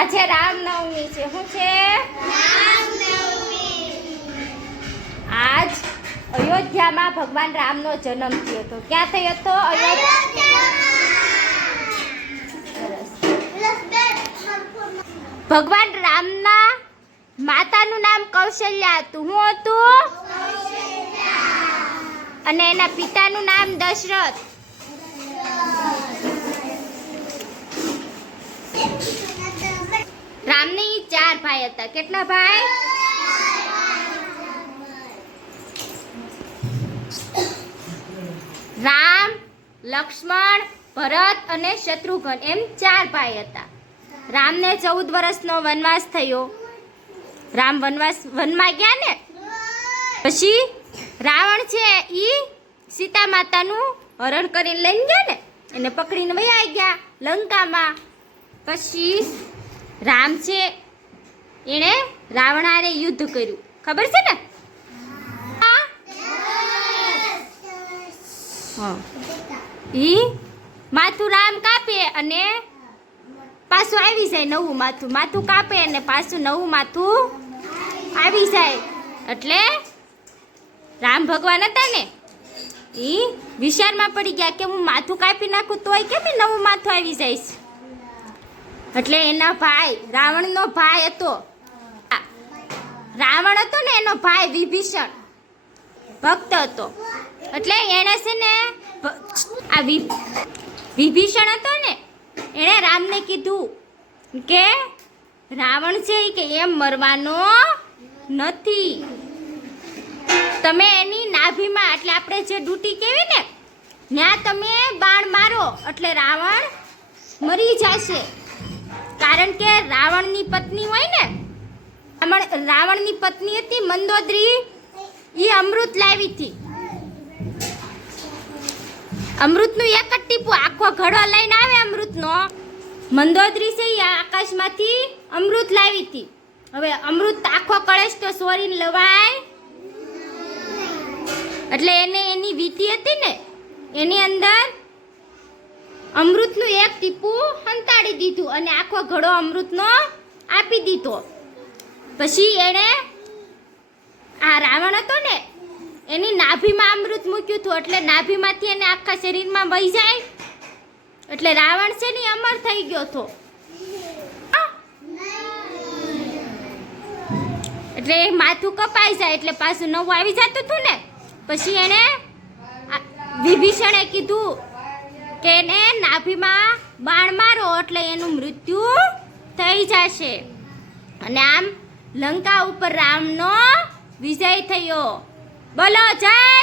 આજે રામનવમી છે. શું છે? આજ અયોધ્યામાં ભગવાન રામનો જન્મ થયો હતો. ક્યાં થયો હતો? અયોધ્યા. ભગવાન રામના માતાનું નામ કૌશલ્યા હતું. શું હતું? અને એના પિતાનું નામ દશરથ રામની ચાર ભાઈ હતા. કેટલા ભાઈ? રામ, લક્ષ્મણ, ભરત અને શત્રુઘ્ન એમ ચાર ભાઈ હતા. રામને ચૌદ વર્ષનો વનવાસ થયો. રામ વનવાસ, વનમાં ગયા ને? પછી રાવણ છે ઈ સીતા માતાનું હરણ કરીને લઈને ગયા ને? એને પકડીને વયા ગયા લંકામાં. પછી રામ છે એણે રાવણારે યુદ્ધ કર્યું. ખબર છે ને? ઈ માથું રામ કાપે અને પાછું આવી જાય નવું માથું. માથું કાપે અને પાછું નવું માથું આવી જાય. એટલે રામ ભગવાન હતા ને, ઈ વિચારમાં પડી ગયા કે હું માથું કાપી નાખું તોય કેમ નવું માથું આવી જાય એટલે એના ભાઈ, રાવણનો ભાઈ હતો. રાવણ હતો ને, એનો ભાઈ વિભીષણ. ભક્ત હતો. એટલે એણે છે ને, આ વિભીષણ હતો ને, એણે રામને કીધું કે રાવણ છે કે એમ મરવાનો નથી. તમે એની નાભીમાં, એટલે આપણે જે ડૂટી કેવી ને ત્યાં તમે બાણ મારો, એટલે રાવણ મરી જશે. કારણ કે રાવણની પત્ની હોય ને રાવણ રાવણની પત્ની હતી, મંદોદરી. એ અમૃત લાવી હતી. અમૃતનું એક જ ટીપું, આખો ઘડો લઈને આવે અમૃતનો. મંદોદરી છે એ આકાશમાંથી અમૃત લાવી હતી. હવે અમૃત આખો કળશ તો સોરીને લવાય. એટલે એને એની વીટી હતી ને, એની અંદર અમૃતનું એક ટીપું સંતાડી દીધું અને આખો ઘડો અમૃતનો આપી દીધો. પછી એણે આ રાવણ હતો ને, એની નાભીમાં અમૃત મૂક્યું હતું. એટલે નાભીમાંથી એને આખા શરીરમાં વહી જાય. એટલે રાવણ છે ને અમર થઈ ગયો હતો. એટલે માથું કપાઈ જાય, એટલે પાછું નવું આવી જતું હતું ને. પછી એણે વિભીષણે કીધું કે એને નાભીમાં બાણ મારો, એટલે એનું મૃત્યુ થઈ જશે. અને આમ લંકા ઉપર રામનો વિજય થયો. બોલો જય